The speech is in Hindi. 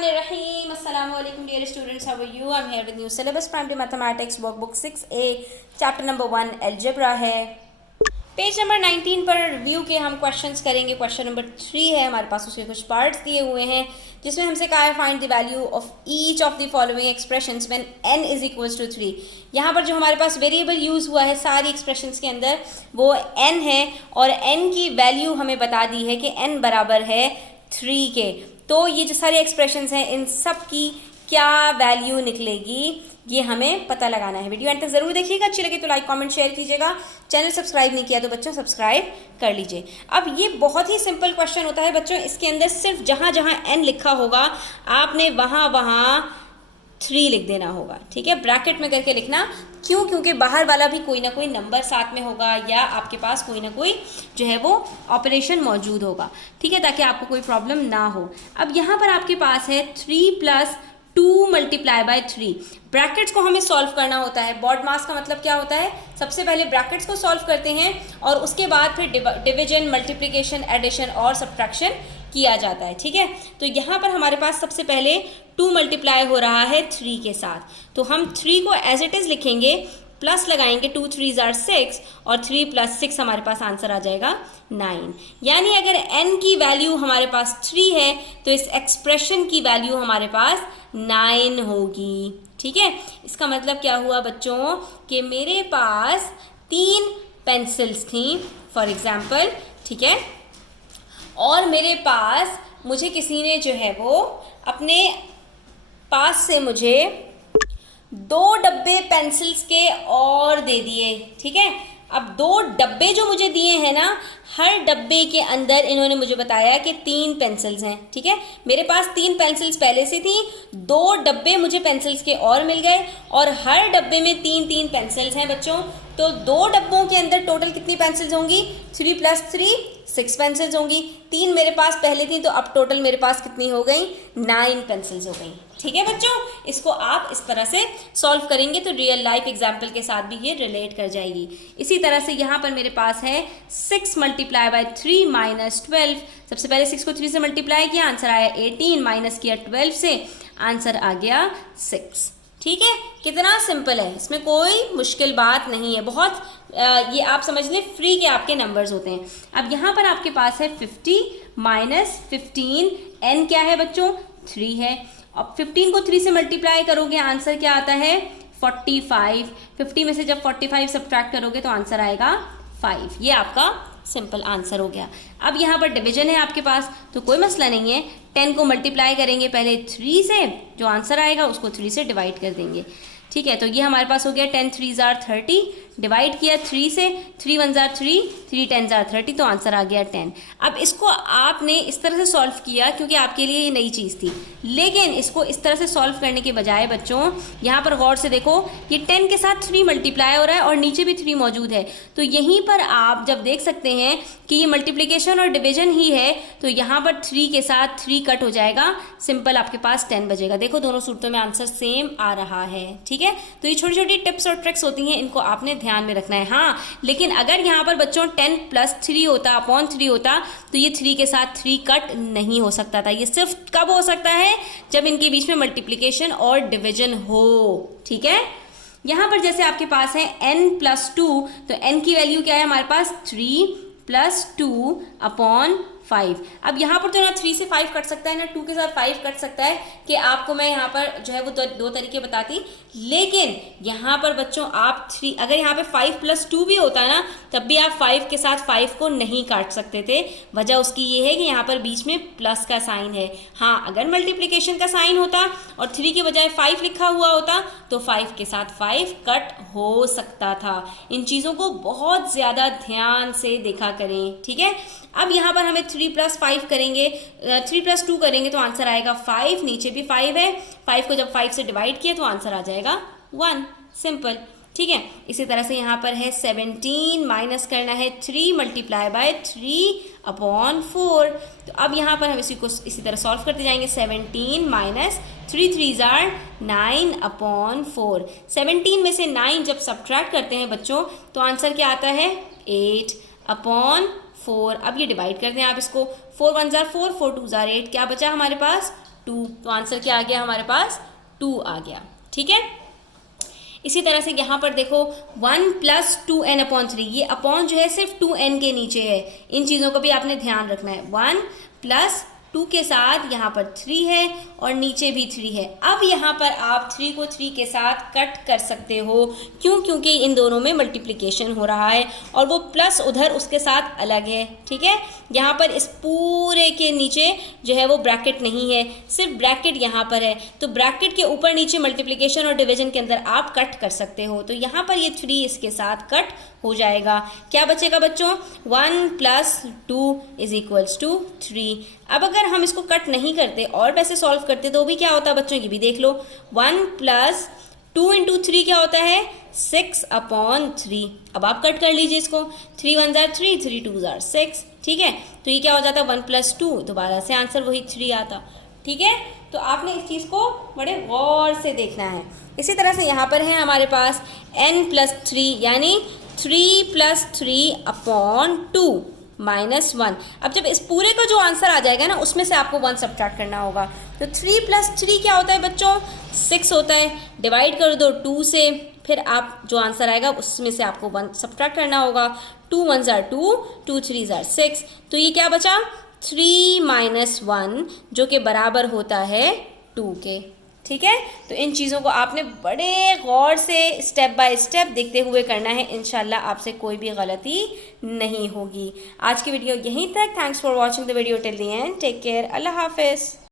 Bismillahirrahmanirrahim. Assalamu alaikum dear students. How are you? I'm here with new syllabus primary mathematics workbook 6A chapter number 1 algebra है. पेज नंबर 19 पर रिव्यू के हम क्वेश्चंस करेंगे. क्वेश्चन नंबर 3 है हमारे पास, उसके कुछ पार्ट्स दिए हुए हैं जिसमें हमसे कहा है find the value of each of the following expressions when n is equals to 3. यहाँ पर जो हमारे पास वेरिएबल यूज़ हुआ है सारी एक्सप्रेशंस के अंदर वो n है और n की वैल्यू हमें बता दी है कि n बराबर है 3 के. तो ये जो सारे एक्सप्रेशंस हैं इन सब की क्या वैल्यू निकलेगी ये हमें पता लगाना है. वीडियो एंड तक जरूर देखिएगा. अच्छी लगे तो लाइक कमेंट शेयर कीजिएगा. चैनल सब्सक्राइब नहीं किया तो बच्चों सब्सक्राइब कर लीजिए. अब ये बहुत ही सिंपल क्वेश्चन होता है बच्चों. इसके अंदर सिर्फ जहाँ जहाँ n लिखा होगा आपने वहाँ 3 लिख देना होगा. ठीक है, ब्रैकेट में करके लिखना. क्यों? क्योंकि बाहर वाला भी कोई ना कोई नंबर साथ में होगा या आपके पास कोई ना कोई जो है वो ऑपरेशन मौजूद होगा. ठीक है, ताकि आपको कोई प्रॉब्लम ना हो. अब यहाँ पर आपके पास है 3 + 2 × 3. ब्रैकेट्स को हमें सॉल्व करना होता है. बॉड मास का मतलब क्या होता है? सबसे पहले ब्रैकेट्स को सॉल्व करते हैं और उसके बाद फिर डिवीजन, मल्टीप्लिकेशन, एडिशन और सब्ट्रैक्शन किया जाता है. ठीक है, तो यहाँ पर हमारे पास सबसे पहले 2 मल्टीप्लाई हो रहा है 3 के साथ. तो हम 3 को एज इट इज़ लिखेंगे, प्लस लगाएंगे, 2 3s are 6 और 3 + 6 हमारे पास आंसर आ जाएगा 9. यानी अगर n की वैल्यू हमारे पास 3 है तो इस एक्सप्रेशन की वैल्यू हमारे पास 9 होगी. ठीक है, इसका मतलब क्या हुआ बच्चों कि मेरे पास 3 पेंसिल्स थी फॉर एग्जाम्पल. ठीक है, और मेरे पास मुझे किसी ने जो है वो अपने पास से मुझे 2 डब्बे पेंसिल्स के और दे दिए. ठीक है, अब 2 डब्बे जो मुझे दिए हैं ना, हर डब्बे के अंदर इन्होंने मुझे बताया कि 3 पेंसिल्स हैं. ठीक है, मेरे पास 3 पेंसिल्स पहले से थी, 2 डब्बे मुझे पेंसिल्स के और मिल गए और हर डब्बे में 3 पेंसिल्स हैं बच्चों. तो 2 डब्बों के अंदर टोटल कितनी पेंसिल्स होंगी? 3 + 3 6 पेंसिल्स होंगी. 3 मेरे पास पहले थी तो अब टोटल मेरे पास कितनी हो गई? 9 पेंसिल्स हो गई. ठीक है बच्चों, इसको आप इस तरह से सॉल्व करेंगे तो रियल लाइफ एग्जाम्पल के साथ भी ये रिलेट कर जाएगी. इसी तरह से यहाँ पर मेरे पास है 6 × 3 - 12. सबसे पहले 6 को 3 से मल्टीप्लाई किया, आंसर आया 18, माइनस किया 12 से, आंसर आ गया 6. ठीक है, कितना सिंपल है, इसमें कोई मुश्किल बात नहीं है. बहुत ये आप समझ लें फ्री के आपके नंबर्स होते हैं. अब यहाँ पर आपके पास है 50 - 15. n क्या है बच्चों? 3 है. अब 15 को 3 से मल्टीप्लाई करोगे आंसर क्या आता है? 45. 50 में से जब 45 सब्ट्रैक्ट करोगे तो आंसर आएगा 5. ये आपका सिंपल आंसर हो गया. अब यहाँ पर डिवीजन है आपके पास तो कोई मसला नहीं है. 10 को मल्टीप्लाई करेंगे पहले 3 से, जो आंसर आएगा उसको 3 से डिवाइड कर देंगे. ठीक है, तो ये हमारे पास हो गया 10 3s are 30. डिवाइड किया 3 से, 3 1s are 3, 3 10s are 30, तो आंसर आ गया 10. अब इसको आपने इस तरह से सॉल्व किया क्योंकि आपके लिए ये नई चीज़ थी. लेकिन इसको इस तरह से सॉल्व करने के बजाय बच्चों यहाँ पर गौर से देखो, ये 10 के साथ 3 मल्टीप्लाई हो रहा है और नीचे भी 3 मौजूद है. तो यहीं पर आप जब देख सकते हैं कि ये मल्टीप्लिकेशन और डिवीजन ही है तो यहाँ पर 3 के साथ 3 कट हो जाएगा, सिंपल आपके पास 10 बचेगा. देखो दोनों सूरतों में आंसर सेम आ रहा है. ठीक है, तो ये छोटी छोटी टिप्स और ट्रिक्स होती हैं, इनको आपने ध्यान में रखना है. हाँ, लेकिन अगर यहाँ पर बच्चों 10 + 3 होता, अपॉन 3 होता तो ये 3 के साथ 3 कट नहीं हो सकता था. ये सिर्फ कब हो सकता है? जब इनके बीच में मल्टीप्लिकेशन और डिवीजन हो. ठीक है, यहाँ पर जैसे आपके पास है n + 2, तो n की वैल्यू क्या है हमारे पास? 3 + 2/5. अब यहाँ पर तो ना 3 से 5 कट सकता है ना 2 के साथ 5 कट सकता है कि आपको मैं यहाँ पर जो है वो दो तरीके बताती. लेकिन यहाँ पर बच्चों आप 3, अगर यहाँ पे 5 + 2 भी होता है ना तब भी आप 5 के साथ 5 को नहीं काट सकते थे. वजह उसकी ये है कि यहाँ पर बीच में प्लस का साइन है. हाँ, अगर मल्टीप्लिकेशन का साइन होता और 3 के बजाय 5 लिखा हुआ होता तो 5 के साथ 5 कट हो सकता था. इन चीज़ों को बहुत ज़्यादा ध्यान से देखा करें. ठीक है, अब यहाँ पर हमें 3 + 5 करेंगे, 3 + 2 करेंगे तो आंसर आएगा 5. नीचे भी 5 है, 5 को जब 5 से डिवाइड किया तो आंसर आ जाएगा 1. सिंपल. ठीक है, इसी तरह से यहाँ पर है 17, माइनस करना है 3 × 3/4. तो अब यहाँ पर हम इसी तरह सॉल्व करते जाएंगे. 17 - 3 3s are 9/4. 17 में से 9 जब सब्ट्रैक्ट करते हैं बच्चों तो आंसर क्या आता है? 8/4. अब ये डिवाइड करते हैं आप इसको. 4 1s are 4, 4 2s are 8. क्या बचा हमारे पास? 2। तो आंसर क्या आ गया हमारे पास? 2 आ गया। ठीक है, इसी तरह से यहाँ पर देखो 1 + 2n/3, ये अपॉन जो है सिर्फ 2n के नीचे है, इन चीज़ों को भी आपने ध्यान रखना है। 1 + 2 के साथ यहाँ पर 3 है और नीचे भी 3 है। अब यहाँ पर आप 3 को 3 के साथ कट कर सकते हो, क्यों? क्योंकि इन दोनों में मल्टीप्लिकेशन हो रहा है और वो प्लस उधर उसके साथ अलग है। ठीक है, यहाँ पर इस पूरे के नीचे जो है वो ब्रैकेट नहीं है, सिर्फ ब्रैकेट यहाँ पर है, तो ब्रैकेट के ऊपर नीचे मल्टीप्लिकेशन और डिवीजन के अंदर आप कट कर सकते हो। तो यहाँ पर ये 3 इसके साथ कट हो जाएगा। क्या बचेगा बच्चों? 1 + 2 = 3। अब अगर हम इसको कट नहीं करते और वैसे सॉल्व करते तो भी क्या होता है बच्चों? ये भी देख लो, 1 + 2 × 3 क्या होता है? 6/3। अब आप कट कर लीजिए इसको, 3 × 1 = 3, 3 × 2 = 6। ठीक है, तो ये क्या हो जाता? 1 + 2, दोबारा से आंसर वही 3 आता। ठीक है, तो आपने इस चीज़ को बड़े गौर से देखना है। इसी तरह से यहाँ पर है हमारे पास n + 3, यानी 3 + 3/2 -1। अब जब इस पूरे का जो आंसर आ जाएगा ना, उसमें से आपको 1 सब्ट्रैक्ट करना होगा। तो 3 + 3 क्या होता है बच्चों? 6 होता है। डिवाइड कर दो 2 से, फिर आप जो आंसर आएगा उसमें से आपको 1 सब्ट्रैक्ट करना होगा। 2 × 1 = 2, 2 × 3 = 6। तो ये क्या बचा? 3 - 1, जो कि बराबर होता है 2 के। ठीक है, तो इन चीज़ों को आपने बड़े गौर से स्टेप बाय स्टेप देखते हुए करना है। इंशाल्लाह आपसे कोई भी गलती नहीं होगी। आज की वीडियो यहीं तक। Thanks for watching the video till the end. Take care. अल्लाह हाफिज़।